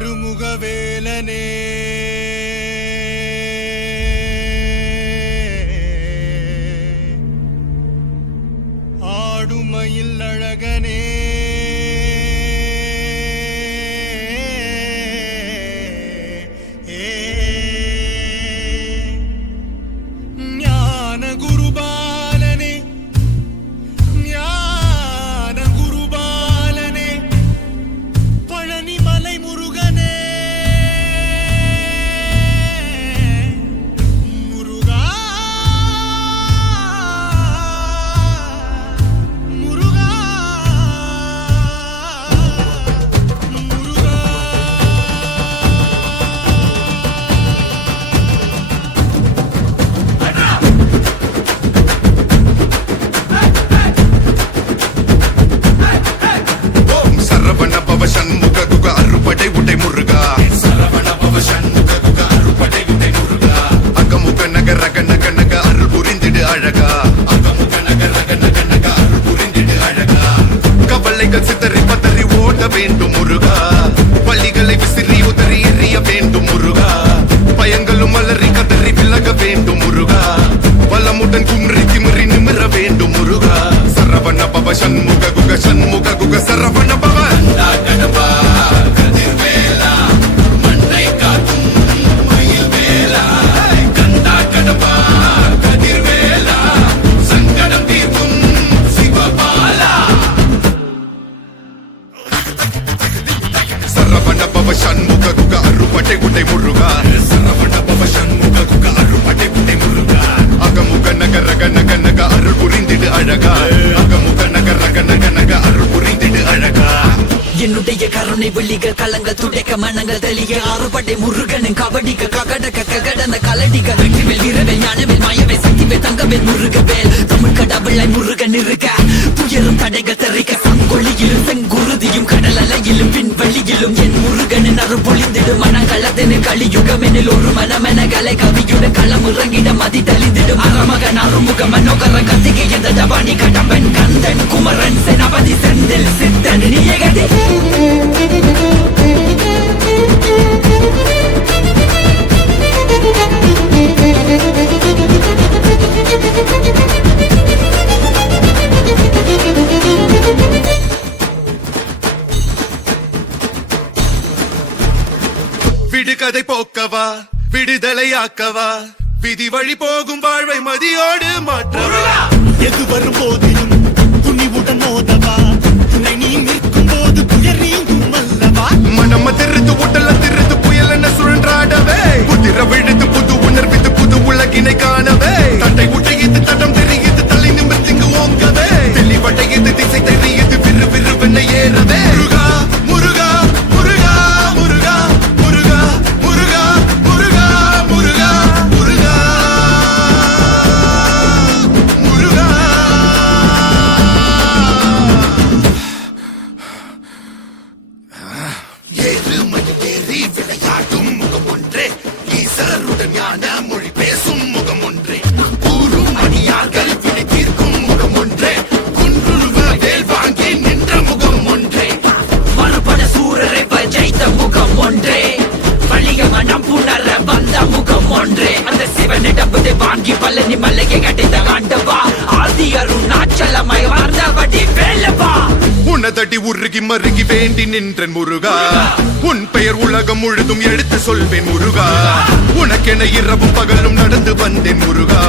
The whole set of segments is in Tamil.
ஆறுமுகவேலனே ஆடுமையில் அழகனே. அழகா. புரிந்திடு அழகா கவலைகள் சித்தறி பதறி ஓட வேண்டும். ஒரு சண்முக குக அருப்பட்டை குட்டை முருகா. சரவண பவ சண்முக குக அருப்பட்டை குட்டை முருகா. அகமுக நக ரக நக நக அருள் புரிந்திடு அழகா. அகமுக நக ரக நக நக அருள் புரிந்திடு அழகா. என்னுடைய கருணை விழிகள் கலங்க துடைக்க மனங்கள் தெளிய ஆறுபடை முருகனும் கபடிக்க ககடக ககடன கலடிக்க வெற்றிவேல் இரவேல் ஞானவேல் மாயவேல் சக்திவே தங்கவேல் முருகவேல். தமிழ் கடவுளாய் முருகன் இருக்க. துயரும் தடைகள் தெரிக்க கவியுடன் மதி தெளிந்திடும் அறமகன் அருமுக மனோகர கத்திகை எந்த டபானி கடம்பன் கந்தன் குமரன் செனபதி செந்தில் சித்தன் நீயகதி விடுகதை போக்கவா விடுதலையாக்கவா விதி வழி போகும் வாழ்வை மதியோடு மாற்ற எது வரும் போதிலும் சிவனிடம்பதை வாங்கி பழனி மலையை கட்டித்த காண்டவா? ஆதி அருணாச்சலமய வாழ்ந்தபடி வேலவா? உனதடி உருகி மருகி வேண்டி நின்றன் முருகா. உன் பெயர் உலகம் முழுதும் எடுத்து சொல்வேன் முருகா. உனக்கென இரவும் பகலும் நடந்து வந்தேன் முருகா.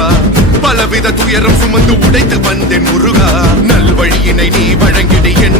பலவித துயரம் சுமந்து உடைத்து வந்தேன் முருகா. நல்வழியினை நீ வழங்கிடு என்